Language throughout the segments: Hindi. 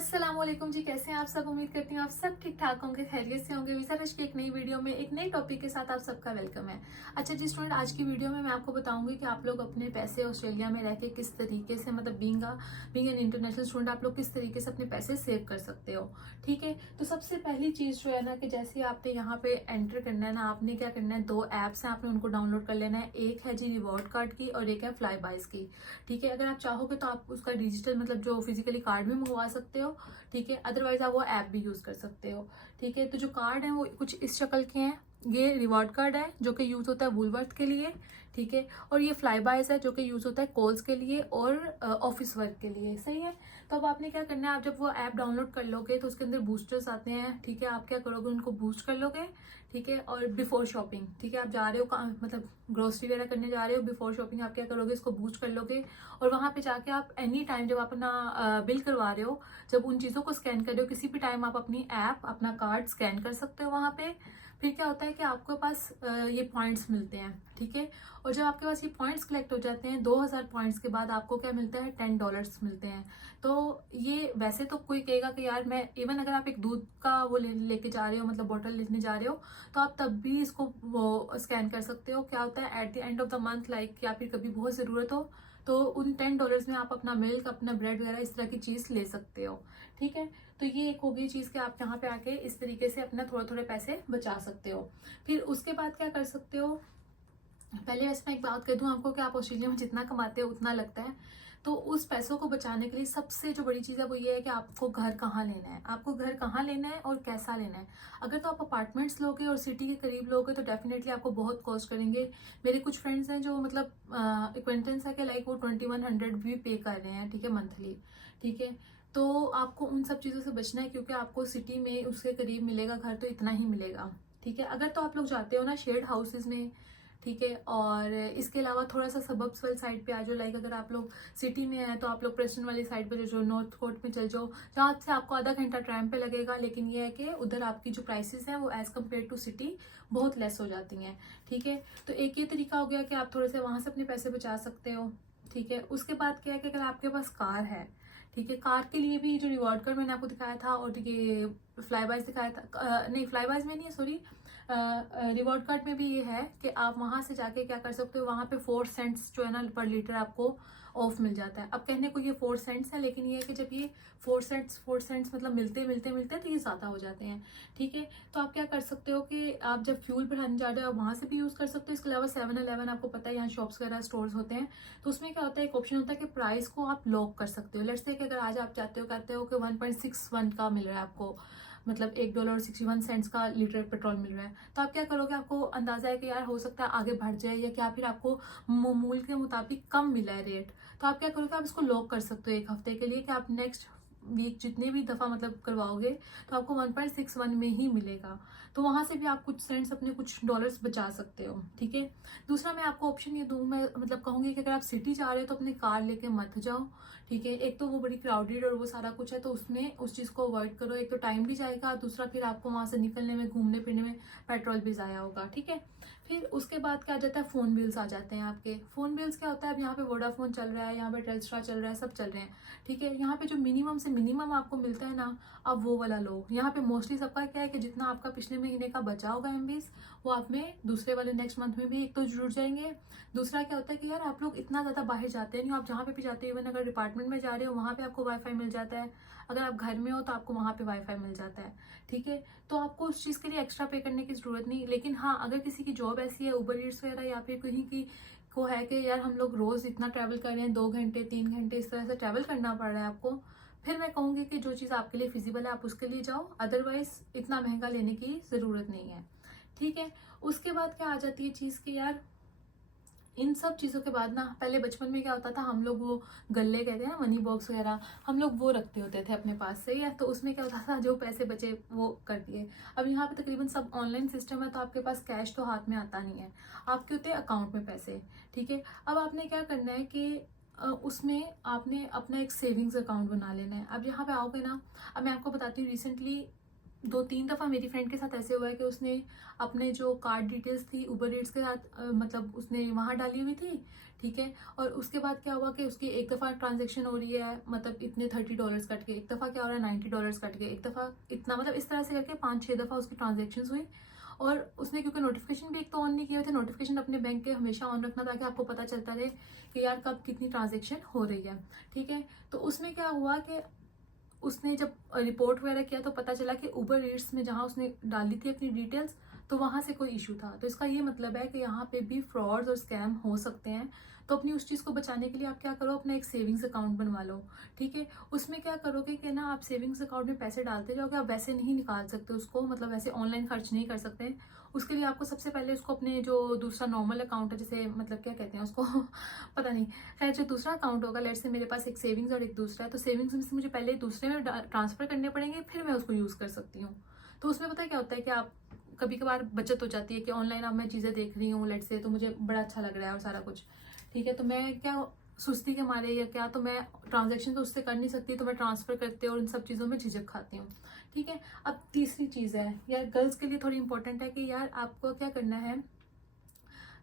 अस्सलामुअलैकुम जी, कैसे हैं आप सब। उम्मीद करती हूँ आप सब ठीक ठाक होंगे, खैरियत से होंगे। वीज़ा रश की एक नई वीडियो में एक नई टॉपिक के साथ आप सबका वेलकम है। अच्छा जी स्टूडेंट, आज की वीडियो में मैं आपको बताऊंगी कि आप लोग अपने पैसे ऑस्ट्रेलिया में रह के किस तरीके से, मतलब बीइंग एन इंटरनेशनल स्टूडेंट, आप लोग किस तरीके से अपने पैसे सेव कर सकते हो। ठीक है, तो सबसे पहली चीज़ जो है ना कि जैसे आपने यहाँ पे एंटर करना है ना, आपने क्या करना है, दो ऐप्स हैं, आपने उनको डाउनलोड कर लेना है। एक है जी रिवॉर्ड कार्ड की और एक है फ्लाई बाइज की। ठीक है, अगर आप चाहोगे तो आप उसका डिजिटल मतलब जो फिजिकली कार्ड भी मंगवा सकते हो। ठीक है, अदरवाइज आप वो ऐप भी यूज कर सकते हो। ठीक है, तो जो कार्ड है वो कुछ इस शक्ल के हैं। ये रिवॉर्ड कार्ड है जो कि यूज होता है वूलवर्थ के लिए। ठीक है, और ये फ्लाई बाइज है जो कि यूज होता है कॉल्स के लिए और ऑफिस वर्क के लिए। सही है, तो अब आपने क्या करना है, आप जब वो ऐप डाउनलोड कर लोगे तो उसके अंदर बूस्टर्स आते हैं। ठीक है, आप क्या करोगे, उनको बूस्ट कर लोगे। ठीक है, और बिफोर शॉपिंग, ठीक है, आप जा रहे हो मतलब ग्रोसरी वगैरह करने जा रहे हो, बिफोर शॉपिंग आप क्या करोगे, इसको बूस्ट कर लोगे। और वहां पे जाके आप एनी टाइम जब आप अपना बिल करवा रहे हो, जब उन चीज़ों को स्कैन कर रहे हो, किसी भी टाइम आप अपनी ऐप अपना कार्ड स्कैन कर सकते हो वहाँ पे। फिर क्या होता है कि आपके पास ये पॉइंट्स मिलते हैं। ठीक है, और जब आपके पास ये पॉइंट्स कलेक्ट हो जाते हैं 2000 पॉइंट्स के बाद आपको क्या मिलता है, $10 मिलते हैं। तो ये वैसे तो कोई कहेगा कि यार मैं, इवन अगर आप एक दूध का वो लेके जा रहे हो, मतलब बॉटल लेने जा रहे हो, तो आप तब भी इसको वो स्कैन कर सकते हो। क्या होता है at the end of the month, like या फिर कभी बहुत ज़रूरत हो तो उन $10 में आप अपना मिल्क, अपना ब्रेड वगैरह इस तरह की चीज़ ले सकते हो। ठीक है, तो ये एक हो गई चीज़ कि आप यहाँ पे आके इस तरीके से अपना थोड़े थोड़े पैसे बचा सकते हो। फिर उसके बाद क्या कर सकते हो, पहले वैसे मैं एक बात कर दूं आपको कि आप ऑस्ट्रेलिया में जितना कमाते हो उतना लगता है। तो उस पैसों को बचाने के लिए सबसे जो बड़ी चीज़ है वो ये है कि आपको घर कहाँ लेना है, आपको घर कहाँ लेना है और कैसा लेना है। अगर तो आप अपार्टमेंट्स लोगे और सिटी के करीब लोगे तो डेफिनेटली आपको बहुत कॉस्ट करेंगे। मेरे कुछ फ्रेंड्स हैं जो मतलब एक्वेंटेंस है कि लाइक वो 2100 भी पे कर रहे हैं। ठीक है, मंथली। ठीक है, तो आपको उन सब चीज़ों से बचना है क्योंकि आपको सिटी में उसके करीब मिलेगा घर तो इतना ही मिलेगा। ठीक है, अगर तो आप लोग जाते हो ना शेयर्ड हाउसेज में। ठीक है, और इसके अलावा थोड़ा सा सबब्स वाली साइड पे आ जाओ, लाइक अगर आप लोग सिटी में हैं तो आप लोग प्रेस्टन वाली साइड पे जो नॉर्थ कोर्ट में चल जाओ, जहाँ से आपको आधा घंटा ट्रैम पे लगेगा, लेकिन ये है कि उधर आपकी जो प्राइसेस हैं वो एज कम्पेयर टू सिटी बहुत लेस हो जाती हैं। ठीक है, तो एक ये तरीका हो गया कि आप थोड़े से वहाँ से अपने पैसे बचा सकते हो। ठीक है, उसके बाद क्या है कि अगर आपके पास कार है, ठीक है, कार के लिए भी जो रिवॉर्ड कार्ड मैंने आपको दिखाया था और ये फ्लाई बाइज दिखाया था, नहीं फ्लाई बाइज में नहीं है, सॉरी, रिवॉर्ड कार्ड में भी ये है कि आप वहां से जाके क्या कर सकते हो, वहां पे 4 सेंट्स जो है ना पर लीटर आपको ऑफ मिल जाता है। अब कहने को ये 4 सेंट्स है, लेकिन ये है कि जब ये 4 सेंट्स मतलब मिलते मिलते मिलते तो ये ज़्यादा हो जाते हैं। ठीक है, तो आप क्या कर सकते हो कि आप जब फ्यूल भराने जा रहे हो आप वहाँ से भी यूज़ कर सकते हो। इसके अलावा 7-11 आपको पता है यहाँ शॉप्स वगैरह स्टोर्स होते हैं, तो उसमें क्या होता है, एक ऑप्शन होता है कि प्राइस को आप लॉक कर सकते हो। लेट्स से कि अगर आज आप चाहते हो, कहते हो कि 1.61 का मिल रहा है आपको, मतलब $1.61 का लीटर पेट्रोल मिल रहा है, तो आप क्या करोगे, आपको अंदाजा है कि यार हो सकता है आगे बढ़ जाए या क्या, फिर आपको मूल के मुताबिक कम मिला है रेट, तो आप क्या करोगे, आप इसको लॉक कर सकते हो एक हफ्ते के लिए कि आप नेक्स्ट वीक जितने भी दफ़ा मतलब करवाओगे तो आपको 1.61 में ही मिलेगा। तो वहां से भी आप कुछ सेंट्स, अपने कुछ डॉलर्स बचा सकते हो। ठीक है, दूसरा मैं आपको ऑप्शन ये दूँ, मैं मतलब कहूँगी कि अगर आप सिटी जा रहे हो तो अपनी कार लेके मत जाओ। ठीक है, एक तो वो बड़ी क्राउडेड और वो सारा कुछ है, तो उसमें उस चीज़ को अवॉइड करो। एक तो टाइम भी जाएगा, दूसरा फिर आपको वहाँ से निकलने में, घूमने फिरने में पेट्रोल भी ज़ाया होगा। ठीक है, फिर उसके बाद क्या आ जाता है, फ़ोन बिल्स आ जाते हैं आपके। फ़ोन बिल्स क्या होता है, अब यहाँ पे वोडाफोन चल रहा है, यहाँ पे टेल्स्ट्रा चल रहा है, सब चल रहे हैं। ठीक है, यहाँ पे जो मिनिमम से मिनिमम आपको मिलता है ना, अब वो वाला लो। यहाँ पे मोस्टली सबका क्या है कि जितना आपका पिछले महीने का बचा होगा एमबीज, वो आप में दूसरे वाले नेक्स्ट मंथ में भी एक तो जुड़ जाएंगे। दूसरा क्या होता है कि यार आप लोग इतना ज़्यादा बाहर जाते नहीं हो, आप जहाँ पे भी जाते हो, इवन अगर डिपार्टमेंट में जा रहे हो वहाँ पे आपको वाईफाई मिल जाता है, अगर आप घर में हो तो आपको वहाँ पे वाईफाई मिल जाता है। ठीक है, तो आपको उस चीज़ के लिए एक्स्ट्रा पे करने की ज़रूरत नहीं। लेकिन हाँ, अगर किसी की जॉब ऐसी है, उबर ईट्स वगैरह, या फिर कहीं की को है कि यार हम लोग रोज़ इतना ट्रैवल कर रहे हैं, 2 घंटे 3 घंटे इस तरह से ट्रैवल करना पड़ रहा है आपको, फिर मैं कहूँगी कि जो चीज़ आपके लिए फिजिबल है आप उसके लिए जाओ, अदरवाइज इतना महंगा लेने की ज़रूरत नहीं है। ठीक है, उसके बाद क्या आ जाती है चीज़ कि यार इन सब चीज़ों के बाद ना, पहले बचपन में क्या होता था, हम लोग वो गल्ले कहते हैं ना, मनी बॉक्स वगैरह, हम लोग वो रखते होते थे अपने पास से, या तो उसमें क्या होता था जो पैसे बचे वो कर दिए। अब यहाँ पे तकरीबन सब ऑनलाइन सिस्टम है, तो आपके पास कैश तो हाथ में आता नहीं है, आपके होते हैं अकाउंट में पैसे। ठीक है, अब आपने क्या करना है कि उसमें आपने अपना एक सेविंग्स अकाउंट बना लेना है। अब यहाँ पे आओगे ना, अब मैं आपको बताती हूँ, रिसेंटली 2-3 दफ़ा मेरी फ्रेंड के साथ ऐसे हुआ है कि उसने अपने जो कार्ड डिटेल्स थी उबर ईट्स के साथ मतलब उसने वहाँ डाली हुई थी, ठीक है। और उसके बाद क्या हुआ कि उसकी एक दफ़ा ट्रांजैक्शन हो रही है, मतलब इतने $30 कट के, एक दफ़ा क्या हो रहा है $90 कट के, एक दफ़ा इतना, मतलब इस तरह से करके 5-6 दफ़ा उसकी ट्रांजेक्शन हुई। और उसने क्योंकि नोटिफिकेशन भी एक तो ऑन नहीं किए हुए थे, नोटिफिकेशन अपने बैंक के हमेशा ऑन रखना ताकि आपको पता चलता रहे कि यार कब कितनी ट्रांजेक्शन हो रही है, ठीक है। तो उसमें क्या हुआ कि उसने जब रिपोर्ट वगैरह किया तो पता चला कि उबर ईट्स में जहाँ उसने डाली थी अपनी डिटेल्स, तो वहाँ से कोई इशू था। तो इसका ये मतलब है कि यहाँ पे भी फ्रॉड्स और स्कैम हो सकते हैं। तो अपनी उस चीज़ को बचाने के लिए आप क्या करो, अपना एक सेविंग्स अकाउंट बनवा लो, ठीक है। उसमें क्या करोगे कि ना आप सेविंग्स अकाउंट में पैसे डालते जाओगे, आप वैसे नहीं निकाल सकते उसको, मतलब वैसे ऑनलाइन खर्च नहीं कर सकते। उसके लिए आपको सबसे पहले उसको अपने जो दूसरा नॉर्मल अकाउंट है, जैसे मतलब क्या कहते हैं उसको पता नहीं, खैर जो दूसरा अकाउंट होगा, लेट से मेरे पास एक सेविंग्स और एक दूसरा है, तो सेविंग्स में से मुझे पहले दूसरे में ट्रांसफर करने पड़ेंगे, फिर मैं उसको यूज़ कर सकती हूँ। तो उसमें पता है क्या होता है कि आप कभी कभार बचत हो जाती है कि ऑनलाइन अब मैं चीज़ें देख रही हूँ लेट से, तो मुझे बड़ा अच्छा लग रहा है और सारा कुछ, ठीक है। तो मैं क्या सुस्ती के मारे या क्या, तो मैं ट्रांजेक्शन तो उससे कर नहीं सकती, तो मैं ट्रांसफ़र करते और इन सब चीज़ों में झिझक खाती हूँ, ठीक है। अब तीसरी चीज़ है यार, गर्ल्स के लिए थोड़ी इंपॉर्टेंट है कि यार आपको क्या करना है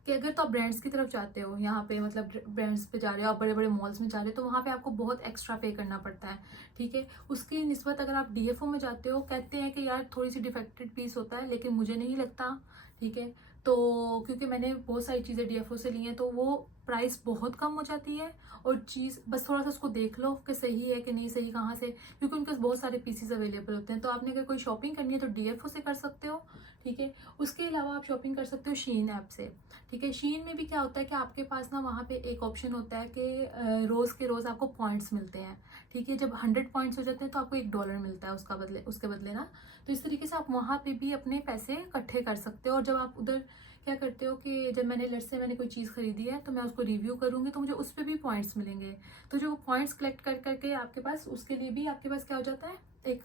कि अगर तो आप ब्रांड्स की तरफ जाते हो, यहाँ पे मतलब ब्रांड्स पे जा रहे हो, आप बड़े बड़े मॉल्स में जा रहे हो, तो वहाँ पे आपको बहुत एक्स्ट्रा पे करना पड़ता है, ठीक है। उसकी निस्बत अगर आप डीएफओ में जाते हो, कहते हैं कि यार थोड़ी सी डिफेक्टेड पीस होता है, लेकिन मुझे नहीं लगता, ठीक है। तो क्योंकि मैंने बहुत सारी चीज़ें डीएफओ से ली हैं, तो वो प्राइस बहुत कम हो जाती है। और चीज़ बस थोड़ा सा उसको देख लो कि सही है कि नहीं सही, कहाँ से, क्योंकि उनके पास बहुत सारे पीसेस अवेलेबल होते हैं। तो आपने अगर कोई शॉपिंग करनी है तो डीएफओ से कर सकते हो, ठीक है। उसके अलावा आप शॉपिंग कर सकते हो शीन ऐप से, ठीक है। शीन में भी क्या होता है कि आपके पास ना वहाँ पे एक ऑप्शन होता है कि रोज़ के रोज़ आपको पॉइंट्स मिलते हैं, ठीक है। जब 100 पॉइंट्स हो जाते हैं तो आपको $1 मिलता है उसके बदले ना। तो इस तरीके से आप वहाँ पे भी अपने पैसे इकट्ठे कर सकते हो। और जब आप उधर क्या करते हो कि जब मैंने कोई चीज़ खरीदी है तो मैं उसको रिव्यू करूँगी, तो मुझे उस पर भी पॉइंट्स मिलेंगे। तो जो पॉइंट्स कलेक्ट कर करके आपके पास, उसके लिए भी आपके पास क्या हो जाता है, एक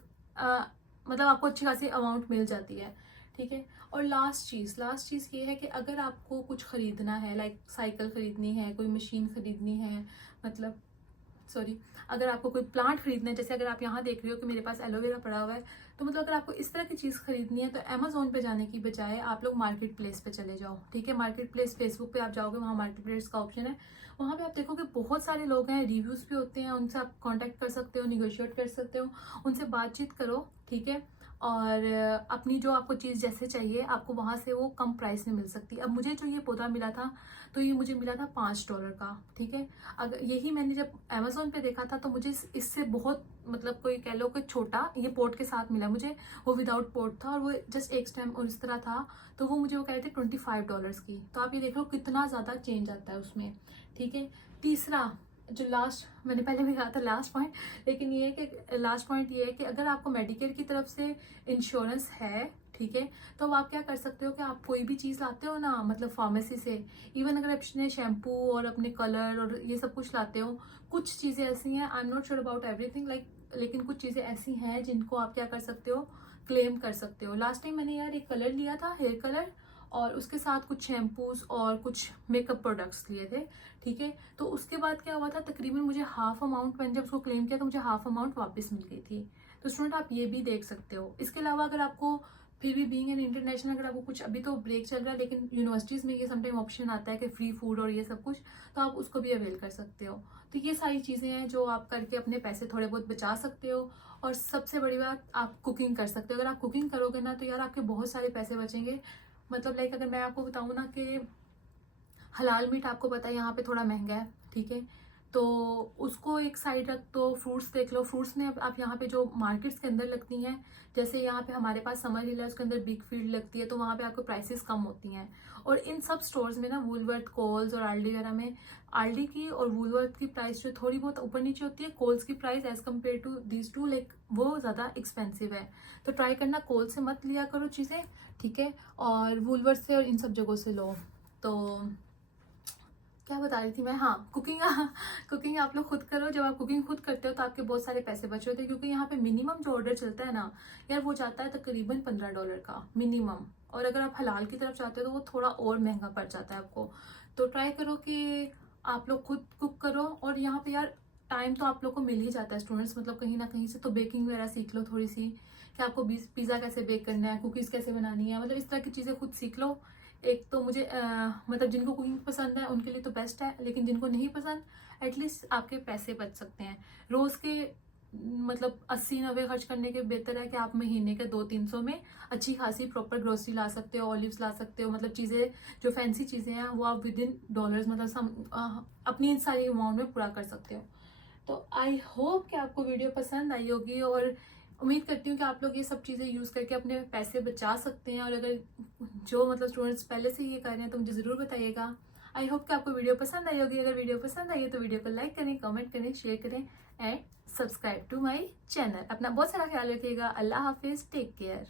मतलब आपको अच्छी खासी अमाउंट मिल जाती है, ठीक है। और लास्ट चीज़ ये है कि अगर आपको कुछ ख़रीदना है, लाइक साइकिल ख़रीदनी है, कोई मशीन ख़रीदनी है, मतलब सॉरी, अगर आपको कोई प्लांट खरीदना है, जैसे अगर आप यहाँ देख रहे हो कि मेरे पास एलोवेरा पड़ा हुआ है, तो मतलब अगर आपको इस तरह की चीज़ खरीदनी है तो अमेजोन पे जाने की बजाय आप लोग मार्केट प्लेस पे चले जाओ, ठीक है। मार्केट प्लेस फेसबुक पे आप जाओगे, वहाँ मार्केट प्लेस का ऑप्शन है, वहाँ पे आप देखोगे बहुत सारे लोग हैं, रिव्यूज़ भी होते हैं, उनसे आप कांटेक्ट कर सकते हो, निगोशिएट कर सकते हो, उनसे बातचीत करो, ठीक है। और अपनी जो आपको चीज़ जैसे चाहिए आपको वहाँ से वो कम प्राइस में मिल सकती है। अब मुझे जो ये पौधा मिला था, तो ये मुझे मिला था $5 का, ठीक है। अगर यही मैंने जब अमेजोन पे देखा था तो मुझे इससे बहुत, मतलब कोई कह लो कि छोटा, ये पोर्ट के साथ मिला मुझे, वो विदाउट पोर्ट था और वो जस्ट एक स्टेम और इस तरह था। तो वो मुझे वो कह रहे थे $25 की। तो आप ये देख लो कितना ज़्यादा चेंज आता है उसमें, ठीक है। तीसरा जो लास्ट, मैंने पहले भी कहा था लास्ट पॉइंट, लेकिन ये है कि लास्ट पॉइंट ये है कि अगर आपको मेडिकेयर की तरफ से इंश्योरेंस है, ठीक है, तो आप क्या कर सकते हो कि आप कोई भी चीज़ लाते हो ना, मतलब फार्मेसी से, इवन अगर अपने शैम्पू और अपने कलर और ये सब कुछ लाते हो, कुछ चीज़ें ऐसी हैं, I am not sure about everything like, लेकिन कुछ चीज़ें ऐसी हैं जिनको आप क्या कर सकते हो, क्लेम कर सकते हो। लास्ट टाइम मैंने यार एक कलर लिया था, हेयर कलर, और उसके साथ कुछ शैम्पूज और कुछ मेकअप प्रोडक्ट्स लिए थे, ठीक है। तो उसके बाद क्या हुआ था, तकरीबन मुझे हाफ अमाउंट, मैंने जब उसको क्लेम किया तो मुझे हाफ अमाउंट वापस मिल गई थी। तो स्टूडेंट आप ये भी देख सकते हो। इसके अलावा अगर आपको फिर भी बीइंग एन इंटरनेशनल, अगर आपको कुछ, अभी तो ब्रेक चल रहा है लेकिन यूनिवर्सिटीज़ में ये समटाइम ऑप्शन आता है कि फ्री फूड और ये सब कुछ, तो आप उसको भी अवेल कर सकते हो। तो ये सारी चीज़ें हैं जो आप करके अपने पैसे थोड़े बहुत बचा सकते हो। और सबसे बड़ी बात, आप कुकिंग कर सकते हो। अगर आप कुकिंग करोगे ना तो यार आपके बहुत सारे पैसे बचेंगे। मतलब लाइक अगर मैं आपको बताऊँ ना कि हलाल मीट आपको पता है यहाँ पे थोड़ा महंगा है, ठीक है। तो उसको एक साइड रख दो, फ्रूट्स देख लो। फ्रूट्स में आप यहाँ पे जो मार्केट्स के अंदर लगती हैं, जैसे यहाँ पे हमारे पास समर हिल है, उसके अंदर बिग फील्ड लगती है, तो वहाँ पे आपको प्राइसेस कम होती हैं। और इन सब स्टोर्स में ना, वूलवर्थ, कोल्स और आल्डी वगैरह में, आल्डी की और वूलवर्थ की प्राइस जो थोड़ी बहुत ऊपर नीचे होती है, कोल्स की price as compare to these two, like वो ज़्यादा एक्सपेंसिव है। तो ट्राई करना कोल से मत लिया करो चीज़ें, ठीक है, और वूलवर्थ से और इन सब जगहों से लो। तो क्या बता रही थी मैं, हाँ, कुकिंग कुकिंग आप लोग खुद करो। जब आप कुकिंग खुद करते हो तो आपके बहुत सारे पैसे बच होते हैं, क्योंकि यहाँ पे मिनिमम जो ऑर्डर चलता है ना यार, वो जाता है तकरीबन $15 का मिनिमम। और अगर आप हलाल की तरफ चाहते हो तो वो थोड़ा और महंगा पड़ जाता है आपको। तो ट्राई करो कि आप लोग खुद कुक करो। और यहाँ पे यार टाइम तो आप लोग को मिल ही जाता है स्टूडेंट्स, मतलब कहीं ना कहीं से तो बेकिंग वगैरह सीख लो थोड़ी सी, कि आपको पिज़्ज़ा कैसे बेक करना है, कुकीज़ कैसे बनानी है, मतलब इस तरह की चीज़ें खुद सीख लो। एक तो मुझे मतलब जिनको कुकिंग पसंद है उनके लिए तो बेस्ट है, लेकिन जिनको नहीं पसंद एटलीस्ट आपके पैसे बच सकते हैं। रोज़ के मतलब 80-90 खर्च करने के बेहतर है कि आप महीने के 200-300 में अच्छी खासी प्रॉपर ग्रोसरी ला सकते हो, ऑलिव्स ला सकते हो, मतलब चीज़ें जो फैंसी चीज़ें हैं वो आप विद इन डॉलर्स मतलब अपनी सारी अमाउंट में पूरा कर सकते हो। तो आई होप कि आपको वीडियो पसंद आई होगी, और उम्मीद करती हूँ कि आप लोग ये सब चीज़ें यूज़ करके अपने पैसे बचा सकते हैं। और अगर जो मतलब स्टूडेंट्स पहले से ये कर रहे हैं तो मुझे ज़रूर बताइएगा। आई होप कि आपको वीडियो पसंद आई होगी। अगर वीडियो पसंद आई है तो वीडियो को लाइक करें, कमेंट करें, शेयर करें and subscribe to my channel. अपना बहुत सारा ख्याल रखिएगा। अल्लाह हाफिज़, टेक केयर।